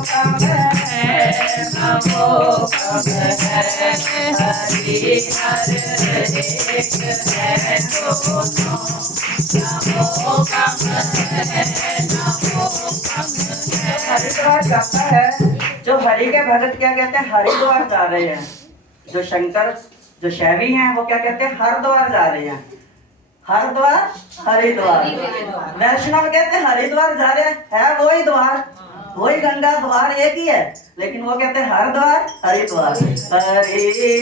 कम है नमो कम है हरि हर एक है दोनों नमो कम है नमो कम है। हरिद्वार जाता है जो हरि के भगत क्या कहते हैं, हरिद्वार जा रहे हैं। जो शंकर जो शैवी हैं वो क्या कहते हैं, हरिद्वार जा रहे हैं। हरिद्वार हरिद्वार। वैष्णव कहते हैं हरिद्वार जा रहे हैं, वही द्वार, वही गंगा द्वार एक ही है, लेकिन वो कहते हैं हरिद्वार हरिद्वार। हरि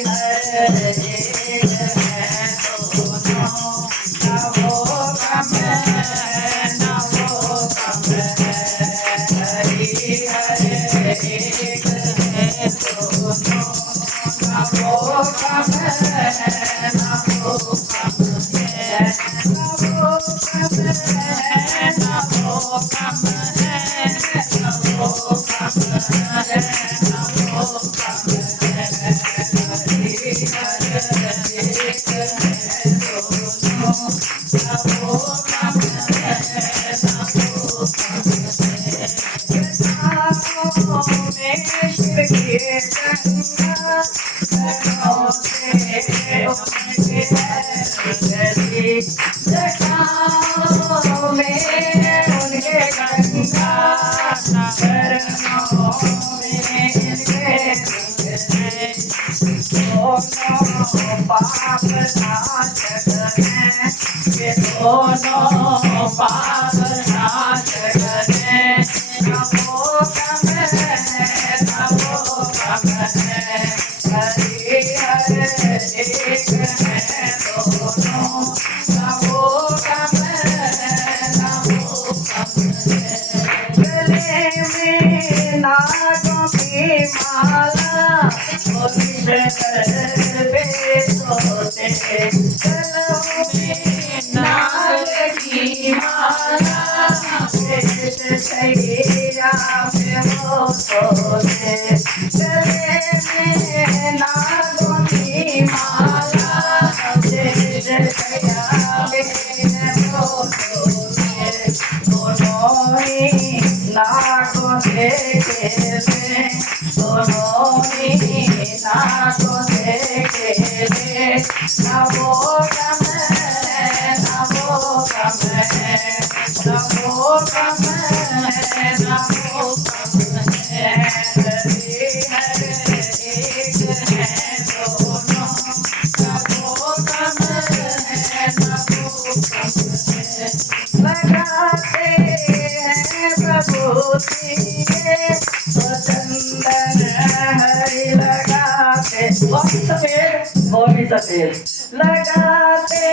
लगाते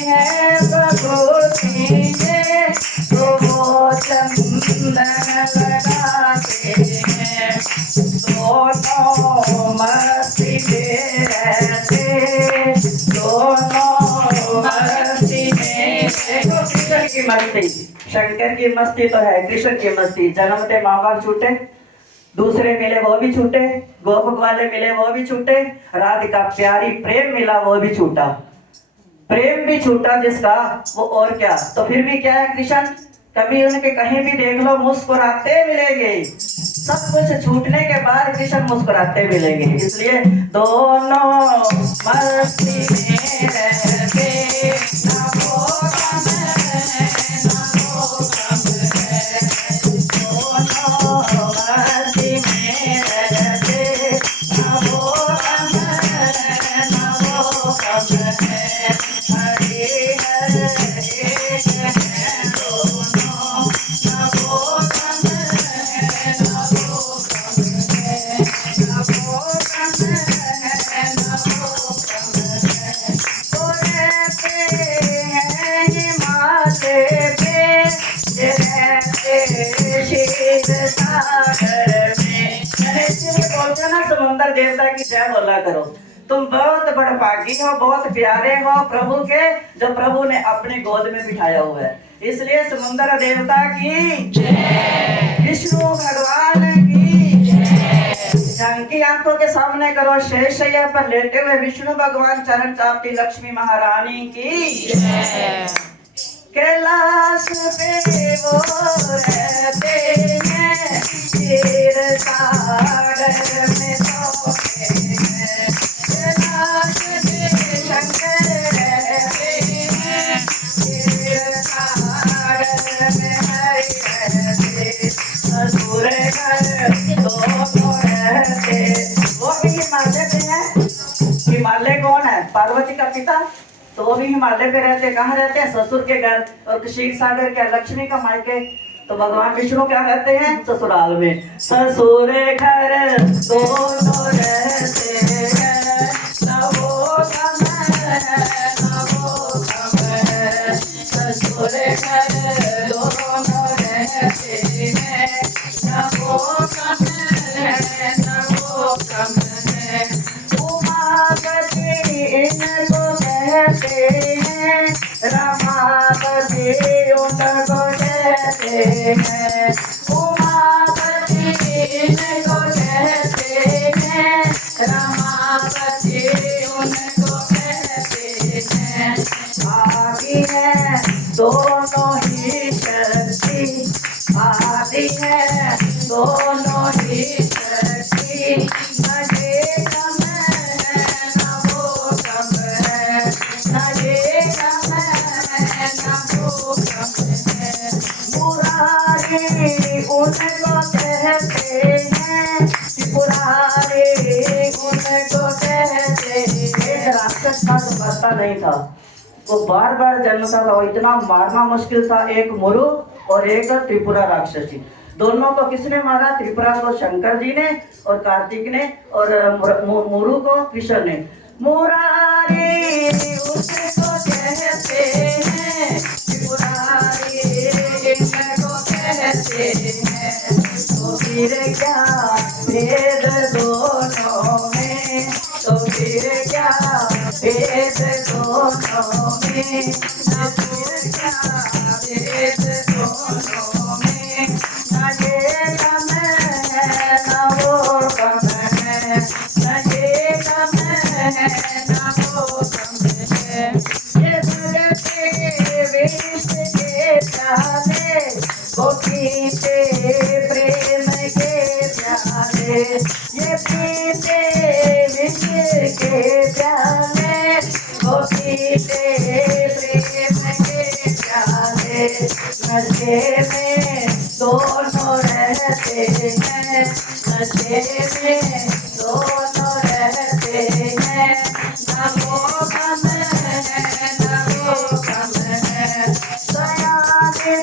हैं प्रभु में तो वो चंदन लगाते हैं, दोनों मस्ती में रहते, दोनों मस्ती में। कृष्ण की मस्ती, शंकर की मस्ती तो है, कृष्ण की मस्ती। जन्मते माँ बाप छूटे, दूसरे मिले वो भी छूटे, गोपक वाले मिले वो भी छूटे, राधिका प्यारी प्रेम मिला वो भी छूटा, प्रेम भी छूटा जिसका वो और क्या। तो फिर भी क्या है, कृष्ण कभी उनके कहीं भी देख लो मुस्कुराते मिलेंगे, सब कुछ छूटने के बाद कृष्ण मुस्कुराते मिलेंगे। इसलिए दोनों मस्ती में रहते, नमो कम है नमो कम है, दोनों मस्ती में रहते, नमो कम है नमो कम है, हरि हर एक है दोनों, नमो कम है नमो कम है, नमो कम है नमो कम है। तो रहते हैं हिमालय पे, रहते क्षीर सागर में। बोलते ना समुंदर देवता की जय बोला करो। तुम बहुत बड़भागी हो, बहुत प्यारे हो प्रभु के, जो प्रभु ने अपने गोद में बिठाया हुआ है। इसलिए समुद्र देवता की जय, विष्णु भगवान की जय। झांकी आंखों के सामने करो, शेषैया पर लेटे हुए विष्णु भगवान चरण चापती लक्ष्मी महारानी की जय। कैलाश पे वो रहते हैं, सागर में सोते हैं, कैलाश में शंकर रहते हैं, क्षीर सागर में हरि रहते, ससुर घर दोनों रहते। वो भी हिमालय पे है। हिमालय कौन है? पार्वती का पिता। तो वो भी हिमालय पे रहते। कहाँ रहते हैं? ससुर के घर। और क्षीर सागर क्या? लक्ष्मी का मायके। तो भगवान विष्णु क्या रहते हैं? ससुराल में। ससुर घर दोनों रहते हैं, नवो गम है, नवो गम है। ससुर घर दोनों रहते हैं, नवो गम है, नवो गम है। उमापति इनको कहते हैं, रमापति उनको कहते हैं। उमापति इनको कहते हैं, रमापति उनको कहते हैं। आदि है दोनों ही शक्ति, आदि है दोनों ही शक्ति, न ये कम है न वो कम है, न ये कम है न वो कम है। मुरारी उनको कहते हैं, मुरारी उनको कहते हैं। राक्षस था तो मरता नहीं था, वो बार बार जन्मता था। इतना मारना मुश्किल था। एक मुरु और एक त्रिपुरा राक्षसी। दोनों को किसने मारा? त्रिपुरा को शंकर जी ने और कार्तिक ने, और मुरु को कृष्ण ने। मुरारी उसको कहते हैं, त्रिपुरारी इनको कहते हैं। तो फिर क्या भेद दोनों में? तो फिर क्या भेद दोनों में? न फिर क्या भेद दोनों में? न ये कम है न वो कम है, न ये कम है न वो कम है। ये भगते विष के प्याले, वो पीते प्रेम के प्याले, ये पीते विष के प्याले, वो पीते प्रेम के प्याले। नशे में दोनों रहते हैं, नशे में दोनों रहते हैं, न वो कम है न वो कम है। सयानी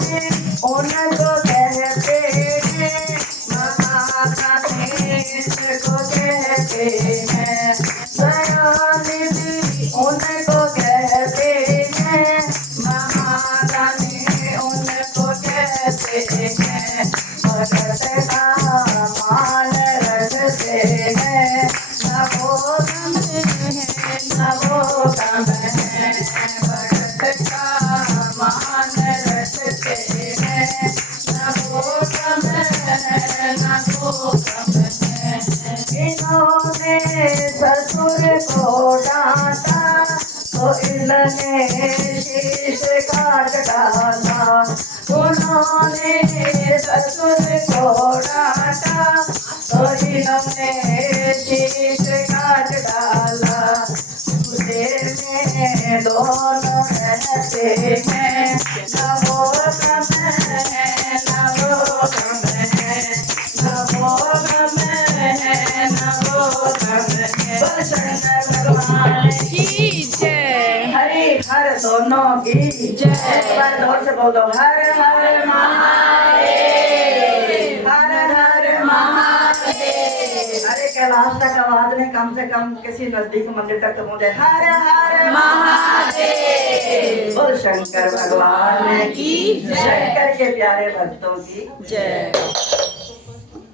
उनको कहते हैं, महारानी इसको कहते हैं। सयानी उनको कहते हैं, महारानी उनको कहते हैं। भगत का मान रखते हैं, न वो कम है न वो कम है। भगत का मान रखते हैं, न वो कम है न वो कम है। इन्होंने ससुर को डांटा, तो इन्होंने शीश काट डाला। उन्होंने ससुर को डांटा, तो इन्होंने शीश काट डाला। उसे में दोनों रहते हैं, न वो कम है न वो कम है, न वो कम है न वो कम है। बोल शंकर भगवान की जय, हरि हर दोनों की जय। पर जोर से बोल दो, हर हर महादेव, हर हर महादेव। अरे कैलाश तक आवाज में कम से कम किसी नजदीक मंदिर तक तो पहुंचे। हर हर महादेव। बोल शंकर भगवान की जय, शंकर के प्यारे भक्तों की जय।